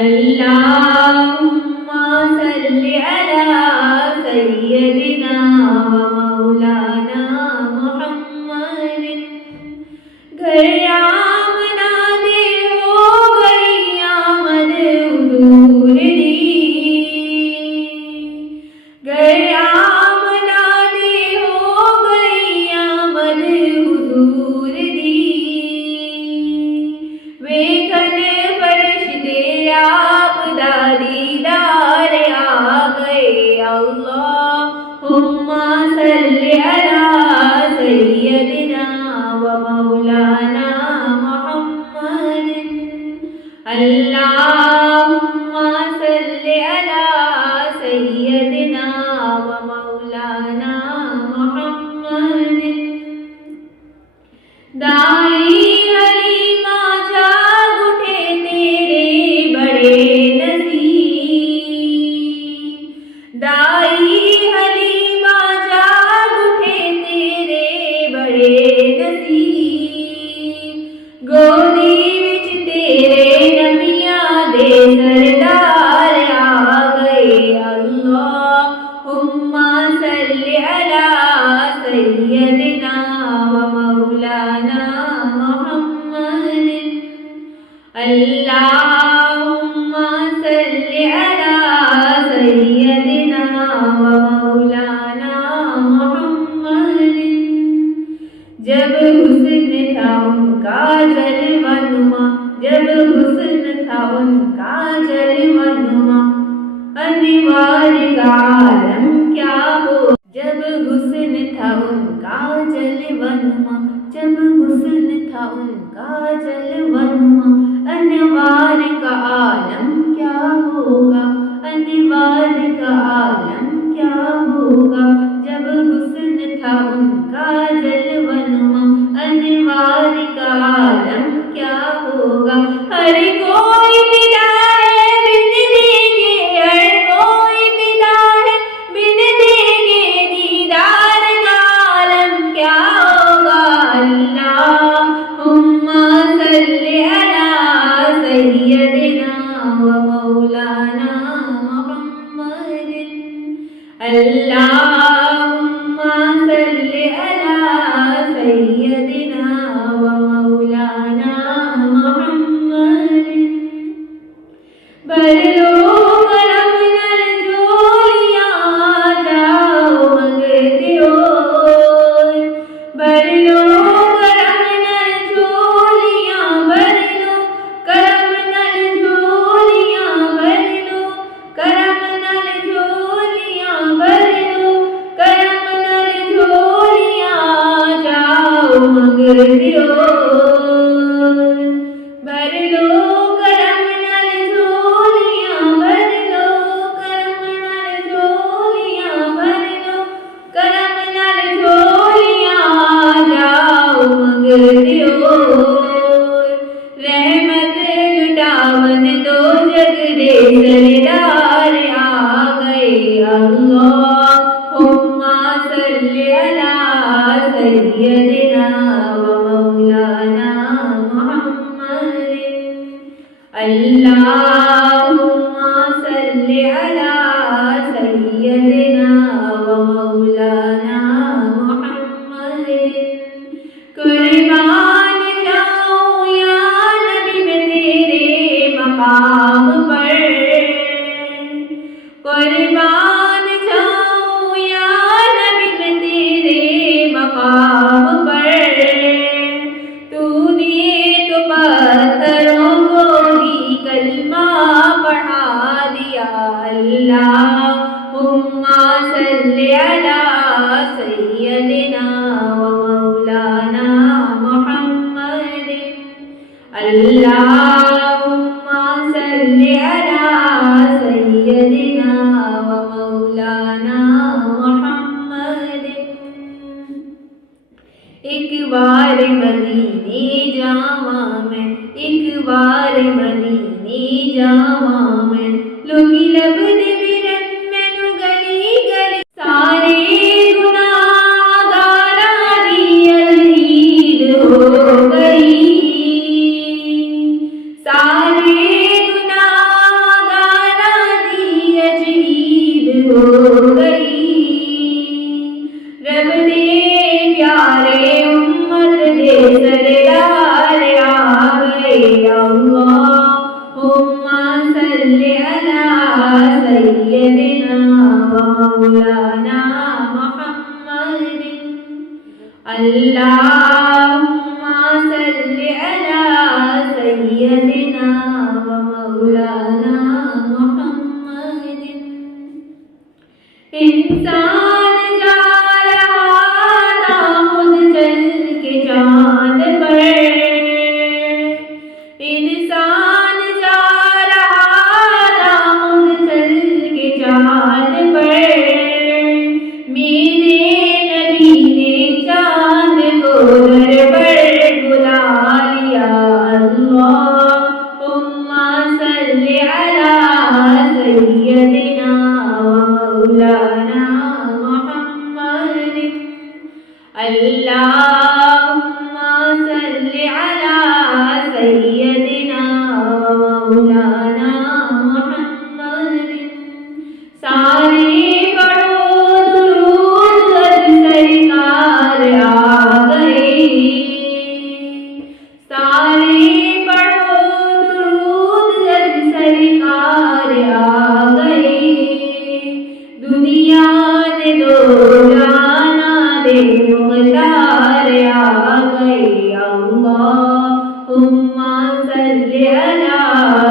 اللهم صل على سيدنا ومولانا محمد. گھر آمنا دے ہو گئی آمد حضور دی، گھر آمنا دے ہو گئی آمد حضور دی. ویکھن فرشتے آپ دا دیدار آ گئے. اللہم صل علی سیدنا ومولانا محمد. اللہم صل علی سیدنا ومولانا محمد. دائی حلیمہ جاگ اٹھے تیرے بڑے نصیب، دائی حلیمہ جاگ اٹھے تیرے بڑے نصیب. گودی وچ تیرے نبیاں دے سردار آ گئے. اللہم صل علی سیدنا ومولانا محمد. اللہم صل علی سیدنا ومولانا محمد. جب حسن تھا ان کا جلوہ نما، جب حسن تھا ان کا جلوہ نما، انوار کا عالم کیا ہو. جب حسن تھا ان کا جلوہ نما، جب حسن تھا ان کا جلوہ نما، انوار کا عالم کیا ہوگا، انوار کا عالم کیا ہوگا. جب حسن تھا ان کا جلوہ نما، انوار کا عالم کیا ہوگا. ہر کوئی فدا ہے بن دیکھے، ہر کوئی فدا ہے بن دیکھے دیدار کا عالم کیا ہوگا. اللہم صل علی سیدنا ومولانا محمد. اللہم صل علی سیدنا ومولانا محمد. بھر لو کرم نال جھولیاں جاؤ منگتے ہو، بھر لو کرم نال جھولیاں، بھر لو کرم نال جھولیاں، بھر لو کرم نال جھولیاں، بھر لو کرم نال جھولیاں جاؤ منگتے ہو. بھر لو کرم نال جھولیاں، بھر لو کرم نال جھولیاں، بھر لو کرم نال جھولیاں جاؤ منگتے ہو. رحمت لٹاون دو جگ دے سردار آ گئے. اللہم صل علی سیدنا ومولانا محمد. اللہم صل علی سیدنا ومولانا محمد. قربان جاؤں یا نبی میں تیرے مقام پر، قربان جاؤں یا نبی میں تیرے مقام پر. تو نے تو پتھروں کو بھی کلمہ پڑھا دیا. اللہم صل علی سیدنا ومولانا محمد. اللہم صل علی سیدنا ومولانا محمد. ایک بار مدینے جاواں میں، ایک بار مدینے جاواں میں، لوگی لب دے برن مینوں گلی گلی. سارے گناہ گاراں دی عید ہو گئی، سارے گناہ سيدنا ومولانا محمد انسان جا رہا تھا خود چل کے چاند پر انسان جا رہا تھا خود چل کے چاند پر میرے نبی نے چاند کو در پر بلا لیا اللہم صلی علی سیدنا ومولانا محمد اللہم صلی علی سیدنا ومولانا محمد سارے پڑھو درود سرکار آ گئے سارے پڑھو درود سرکار آ گئے دنیا نے دو جانا دے مختار آ گئے اللہم صلی علی